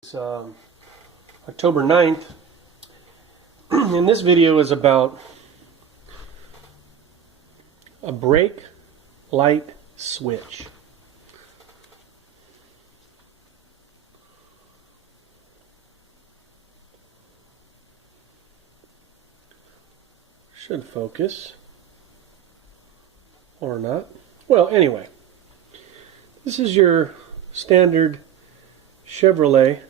It's October 9th, and this video is about a brake light switch. Should focus, or not. Well, anyway, this is your standard Chevrolet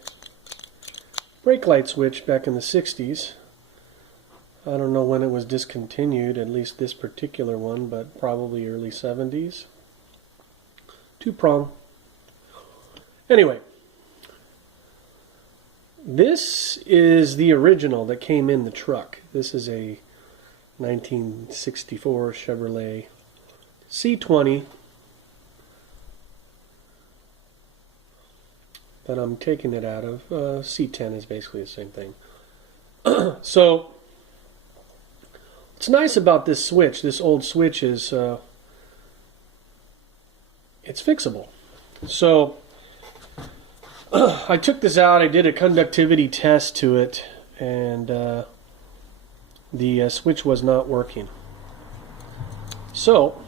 brake light switch back in the 60s. I don't know when it was discontinued, at least this particular one, but probably early 70s. Two-prong. Anyway, this is the original that came in the truck. This is a 1964 Chevrolet C20 that I'm taking it out of. C10 is basically the same thing. So what's nice about this switch, this old switch, is it's fixable. So I took this out, I did a conductivity test to it, and the switch was not working. So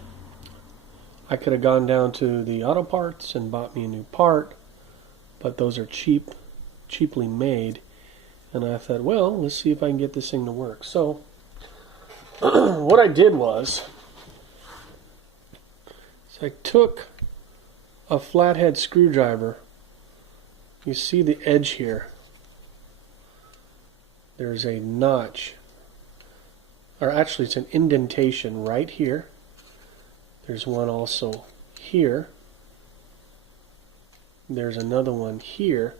I could have gone down to the auto parts and bought me a new part, but those are cheaply made, and I thought, well, let's see if I can get this thing to work. So what I did was I took a flathead screwdriver. You see the edge here, there's a notch, or actually it's an indentation right here. There's one also here. There's another one here,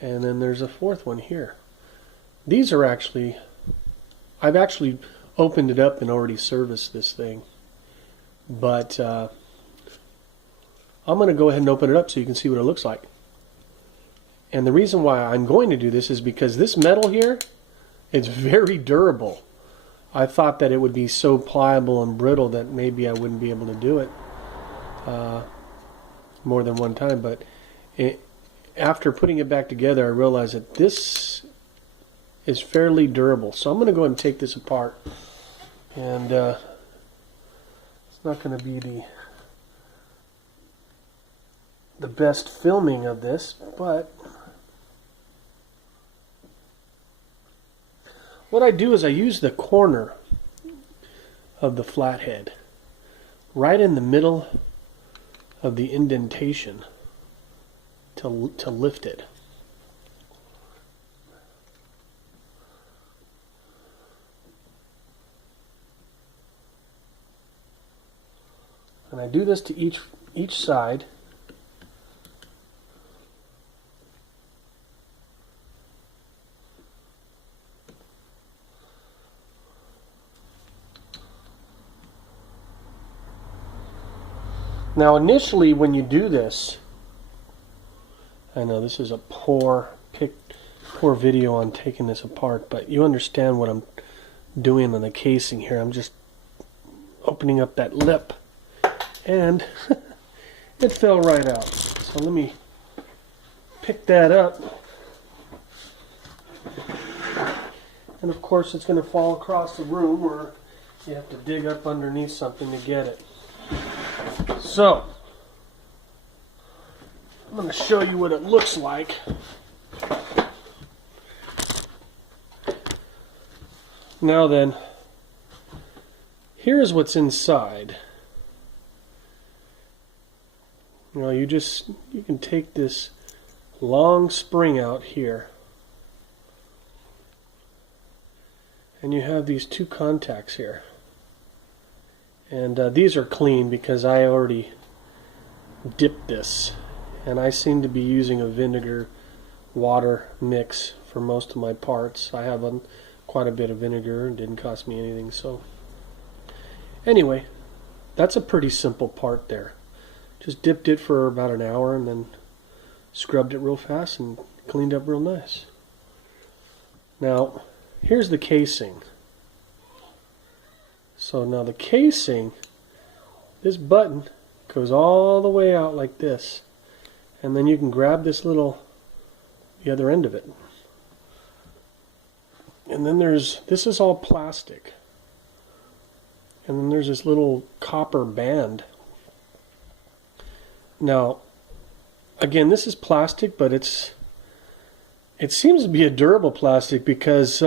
and then there's a fourth one here. These are actually, I've actually opened it up and already serviced this thing, but I'm going to go ahead and open it up so you can see what it looks like. And the reason why I'm going to do this is because this metal here, it's very durable. I thought that it would be so pliable and brittle that maybe I wouldn't be able to do it more than one time, but after putting it back together, I realized that this is fairly durable. So I'm going to go ahead and take this apart, and it's not going to be the best filming of this, but what I do is I use the corner of the flathead right in the middle of the indentation to lift it. And I do this to each side. Now initially when you do this, I know this is a poor video on taking this apart, but you understand what I'm doing on the casing here. I'm just opening up that lip, and it fell right out. So let me pick that up, and of course it's going to fall across the room, or you have to dig up underneath something to get it. So I'm going to show you what it looks like. Now then, here's what's inside. Now you can take this long spring out here, and you have these two contacts here. And these are clean because I already dipped this, and I seem to be using a vinegar water mix for most of my parts. I have quite a bit of vinegar, and didn't cost me anything. So anyway, that's a pretty simple part there. Just dipped it for about an hour and then scrubbed it real fast and cleaned up real nice. Now here's the casing. So now the casing, this button goes all the way out like this, And then you can grab this the other end of it. And then this is all plastic. And then there's this little copper band. Now, again, this is plastic, but it seems to be a durable plastic because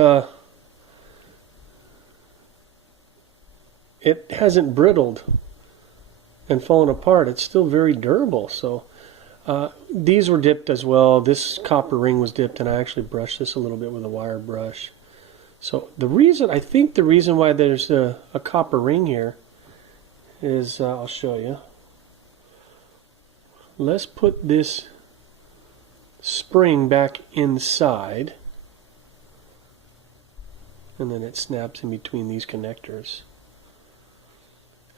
it hasn't brittled and fallen apart. It's still very durable. So these were dipped as well. This copper ring was dipped, and I actually brushed this a little bit with a wire brush. So I think the reason why there's a copper ring here is, I'll show you. Let's put this spring back inside, and then it snaps in between these connectors.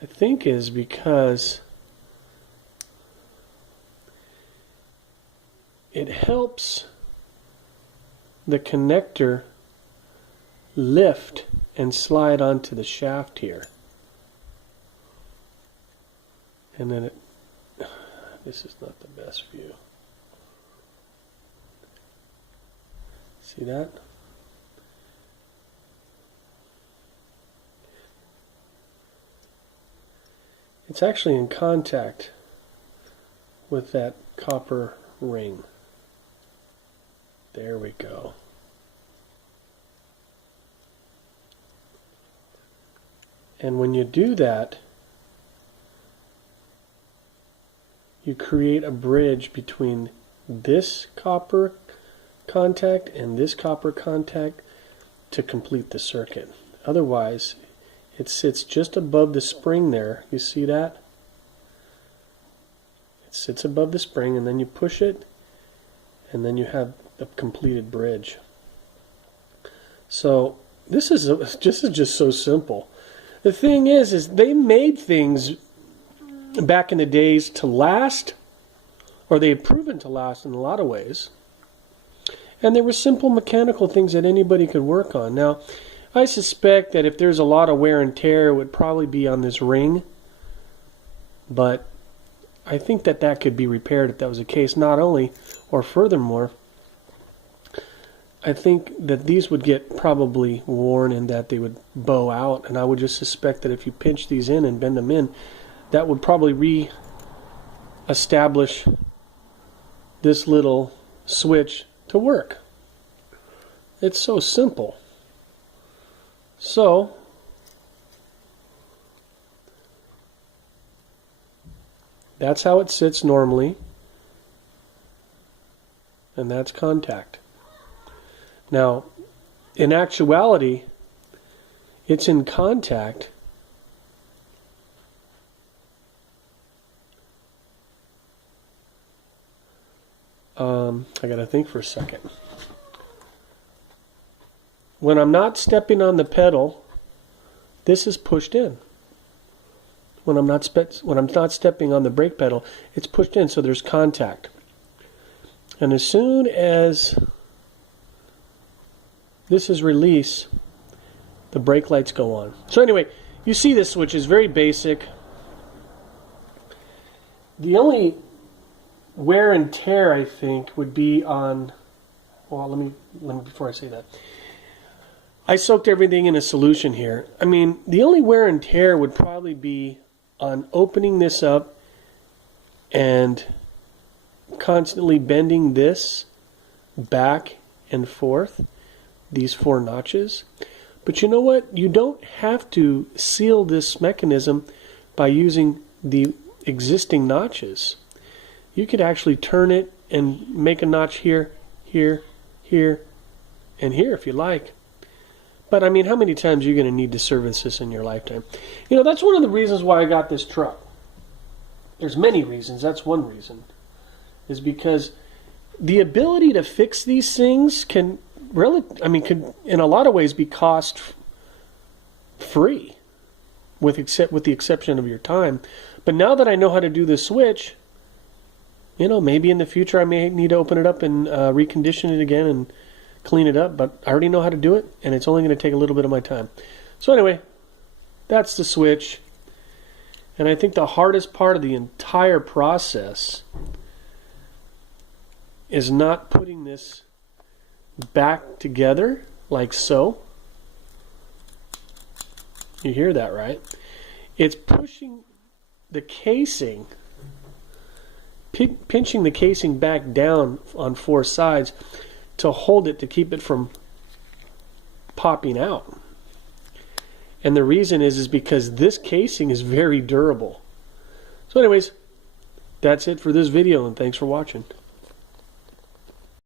I think is because it helps the connector lift and slide onto the shaft here. And then this is not the best view. See that? It's actually in contact with that copper ring. There we go. And when you do that, you create a bridge between this copper contact and this copper contact to complete the circuit. Otherwise, it sits just above the spring there. You see that? It sits above the spring, and then you push it, and then you have a completed bridge. So this is just so simple. The thing is they made things back in the days to last, or they had proven to last in a lot of ways. And there were simple mechanical things that anybody could work on. Now, I suspect that if there's a lot of wear and tear, it would probably be on this ring. But I think that could be repaired if that was the case. Not only, or furthermore, I think that these would get probably worn and that they would bow out. And I would just suspect that if you pinch these in and bend them in, that would probably re-establish this little switch to work. It's so simple. So that's how it sits normally, and that's contact. Now, in actuality, it's in contact I gotta think for a second. When I'm not stepping on the pedal, this is pushed in. When I'm not stepping on the brake pedal, it's pushed in, so there's contact. And as soon as this is released, the brake lights go on. So anyway, you see this switch is very basic. The only wear and tear, I think, would be on, well, let me before I say that. I soaked everything in a solution here. I mean, the only wear and tear would probably be on opening this up and constantly bending this back and forth, these 4 notches. But you know what? You don't have to seal this mechanism by using the existing notches. You could actually turn it and make a notch here, here, here, and here if you like. But I mean, how many times are you going to need to service this in your lifetime? You know, that's one of the reasons why I got this truck. There's many reasons. That's one reason. Is because the ability to fix these things could in a lot of ways be cost free, with the exception of your time. But now that I know how to do the switch, you know, maybe in the future I may need to open it up and recondition it again and clean it up, but I already know how to do it, and it's only going to take a little bit of my time. So anyway, that's the switch. And I think the hardest part of the entire process is not putting this back together like so. You hear that, right? It's pushing the casing, pinching the casing back down on 4 sides to hold it, to keep it from popping out. And the reason is because this casing is very durable. So anyways, that's it for this video, and thanks for watching.